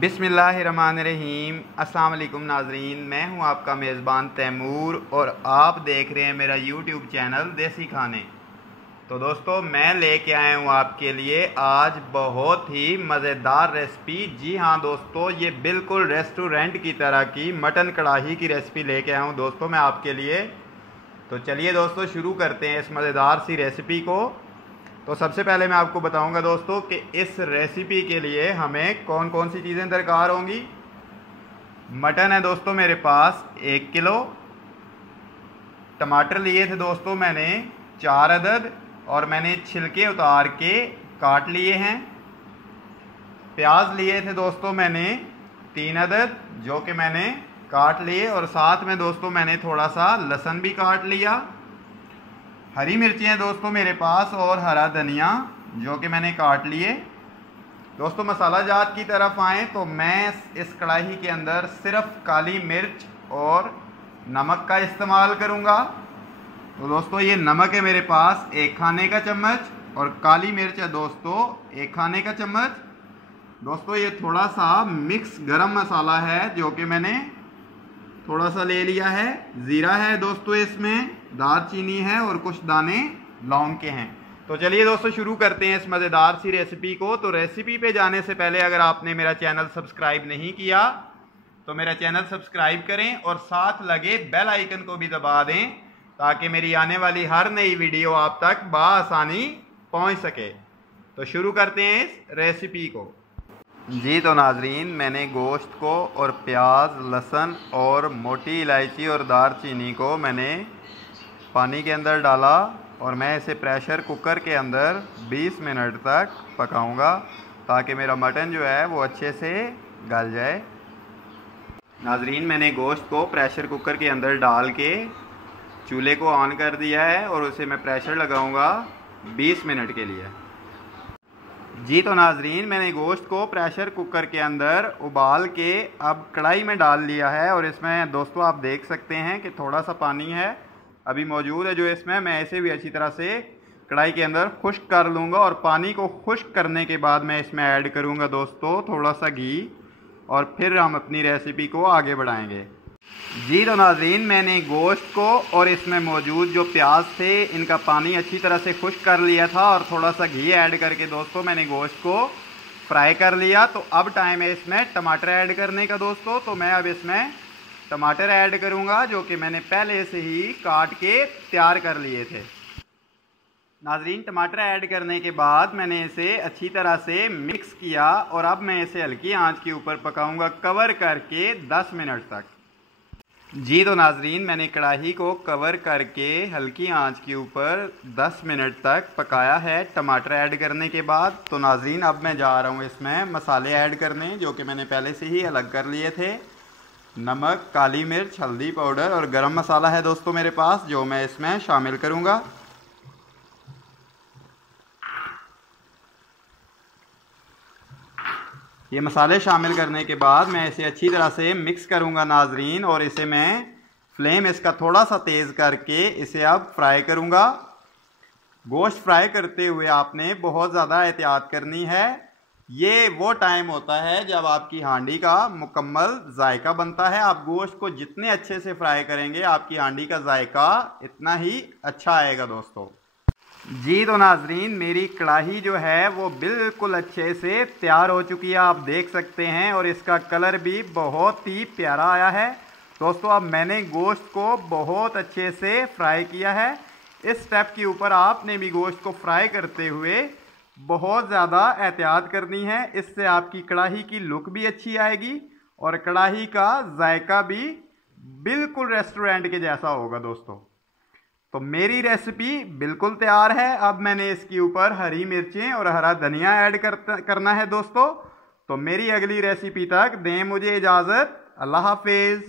बिस्मिल्लाहिर्रहमानिर्रहीम। अस्सलाम वालेकुम नाजरीन, मैं हूं आपका मेज़बान तैमूर और आप देख रहे हैं मेरा यूट्यूब चैनल देसी खाने। तो दोस्तों, मैं लेके आया हूं आपके लिए आज बहुत ही मज़ेदार रेसिपी। जी हाँ दोस्तों, ये बिल्कुल रेस्टोरेंट की तरह की मटन कढ़ाई की रेसिपी लेके आया हूं दोस्तों मैं आपके लिए। तो चलिए दोस्तों शुरू करते हैं इस मज़ेदार सी रेसिपी को। तो सबसे पहले मैं आपको बताऊंगा दोस्तों कि इस रेसिपी के लिए हमें कौन कौन सी चीज़ें दरकार होंगी। मटन है दोस्तों मेरे पास 1 किलो। टमाटर लिए थे दोस्तों मैंने 4 अदद और मैंने छिलके उतार के काट लिए हैं। प्याज लिए थे दोस्तों मैंने 3 अदद जो कि मैंने काट लिए, और साथ में दोस्तों मैंने थोड़ा सा लहसुन भी काट लिया। हरी मिर्ची हैं दोस्तों मेरे पास और हरा धनिया जो कि मैंने काट लिए। दोस्तों मसाला जात की तरफ आएँ तो मैं इस कढ़ाई के अंदर सिर्फ काली मिर्च और नमक का इस्तेमाल करूंगा। तो दोस्तों ये नमक है मेरे पास 1 खाने का चम्मच और काली मिर्च है दोस्तों 1 खाने का चम्मच। दोस्तों ये थोड़ा सा मिक्स गरम मसाला है जो कि मैंने थोड़ा सा ले लिया है। ज़ीरा है दोस्तों, इसमें दालचीनी है और कुछ दाने लौंग के हैं। तो चलिए दोस्तों शुरू करते हैं इस मज़ेदार सी रेसिपी को। तो रेसिपी पे जाने से पहले अगर आपने मेरा चैनल सब्सक्राइब नहीं किया तो मेरा चैनल सब्सक्राइब करें और साथ लगे बेल आइकन को भी दबा दें ताकि मेरी आने वाली हर नई वीडियो आप तक बआसानी पहुंच सके। तो शुरू करते हैं इस रेसिपी को। जी तो नाजरीन, मैंने गोश्त को और प्याज, लहसुन और मोटी इलायची और दालचीनी को मैंने पानी के अंदर डाला और मैं इसे प्रेशर कुकर के अंदर 20 मिनट तक पकाऊंगा ताकि मेरा मटन जो है वो अच्छे से गल जाए। नाजरीन, मैंने गोश्त को प्रेशर कुकर के अंदर डाल के चूल्हे को ऑन कर दिया है और उसे मैं प्रेशर लगाऊंगा 20 मिनट के लिए। जी तो नाजरीन, मैंने गोश्त को प्रेशर कुकर के अंदर उबाल के अब कढ़ाई में डाल लिया है और इसमें दोस्तों आप देख सकते हैं कि थोड़ा सा पानी है अभी मौजूद है जो इसमें। मैं इसे भी अच्छी तरह से कढ़ाई के अंदर खुश्क कर लूँगा और पानी को खुश्क करने के बाद मैं इसमें ऐड करूँगा दोस्तों थोड़ा सा घी और फिर हम अपनी रेसिपी को आगे बढ़ाएंगे। जी तो नाजरीन, मैंने गोश्त को और इसमें मौजूद जो प्याज थे इनका पानी अच्छी तरह से खुश्क कर लिया था और थोड़ा सा घी ऐड करके दोस्तों मैंने गोश्त को फ्राई कर लिया। तो अब टाइम है इसमें टमाटर ऐड करने का दोस्तों। तो मैं अब इसमें टमाटर ऐड करूंगा जो कि मैंने पहले से ही काट के तैयार कर लिए थे। नाजरीन, टमाटर ऐड करने के बाद मैंने इसे अच्छी तरह से मिक्स किया और अब मैं इसे हल्की आंच के ऊपर पकाऊंगा कवर करके 10 मिनट तक। जी तो नाजरीन, मैंने कढ़ाई को कवर करके हल्की आंच के ऊपर 10 मिनट तक पकाया है टमाटर ऐड करने के बाद। तो नाजरीन अब मैं जा रहा हूँ इसमें मसाले ऐड करने जो कि मैंने पहले से ही अलग कर लिए थे। नमक, काली मिर्च, हल्दी पाउडर और गरम मसाला है दोस्तों मेरे पास जो मैं इसमें शामिल करूँगा। ये मसाले शामिल करने के बाद मैं इसे अच्छी तरह से मिक्स करूंगा नाजरीन, और इसे मैं फ्लेम इसका थोड़ा सा तेज़ करके इसे अब फ्राई करूंगा। गोश्त फ्राई करते हुए आपने बहुत ज़्यादा एहतियात करनी है। ये वो टाइम होता है जब आपकी हांडी का मुकम्मल जायका बनता है। आप गोश्त को जितने अच्छे से फ्राई करेंगे आपकी हांडी का जायका इतना ही अच्छा आएगा दोस्तों। जी तो नाजरीन, मेरी कढ़ाई जो है वो बिल्कुल अच्छे से तैयार हो चुकी है, आप देख सकते हैं, और इसका कलर भी बहुत ही प्यारा आया है दोस्तों। अब मैंने गोश्त को बहुत अच्छे से फ्राई किया है। इस स्टेप के ऊपर आपने भी गोश्त को फ्राई करते हुए बहुत ज़्यादा एहतियात करनी है, इससे आपकी कढ़ाई की लुक भी अच्छी आएगी और कढ़ाई का जायका भी बिल्कुल रेस्टोरेंट के जैसा होगा दोस्तों। तो मेरी रेसिपी बिल्कुल तैयार है। अब मैंने इसके ऊपर हरी मिर्चें और हरा धनिया ऐड करना है दोस्तों। तो मेरी अगली रेसिपी तक दें मुझे इजाज़त। अल्लाह हाफिज़।